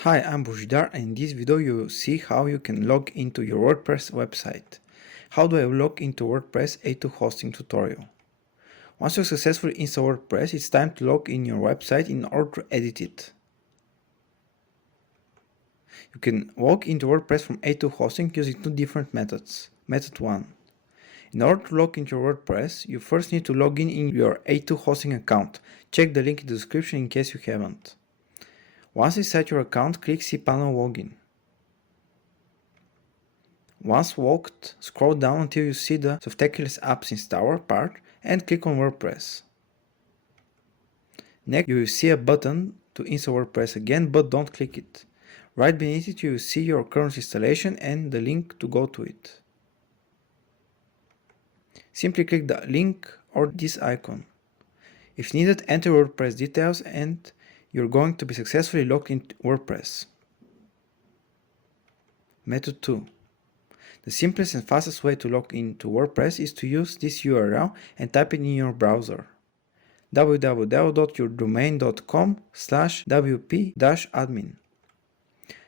Hi, I'm Bujdar, and in this video you will see how you can log into your WordPress website. How do I log into WordPress A2 hosting tutorial? Once you successfully install WordPress, it's time to log in your website in order to edit it. You can log into WordPress from A2 hosting using two different methods. Method 1. In order to log into your WordPress, you first need to log in your A2 hosting account. Check the link in the description in case you haven't. Once you set your account, click cPanel Login. Once logged, scroll down until you see the Softaculous Apps Installer part and click on WordPress. Next, you will see a button to install WordPress again, but don't click it. Right beneath it, you will see your current installation and the link to go to it. Simply click the link or this icon. If needed, enter WordPress details and you're going to be successfully logged into WordPress. Method 2. The simplest and fastest way to log into WordPress is to use this URL and type it in your browser: www.yourdomain.com/wp-admin.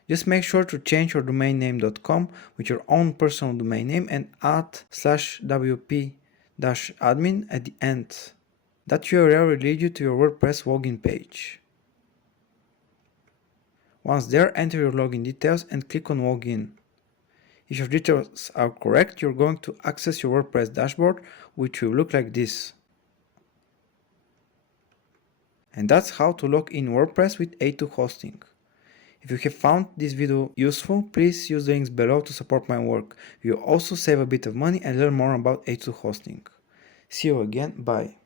Just make sure to change your domain name .com with your own personal domain name and add /wp-admin at the end. That URL will lead you to your WordPress login page. Once there, enter your login details and click on Login. If your details are correct, you're going to access your WordPress dashboard, which will look like this. And that's how to log in WordPress with A2 hosting. If you have found this video useful, please use the links below to support my work. You'll also save a bit of money and learn more about A2 hosting. See you again, bye.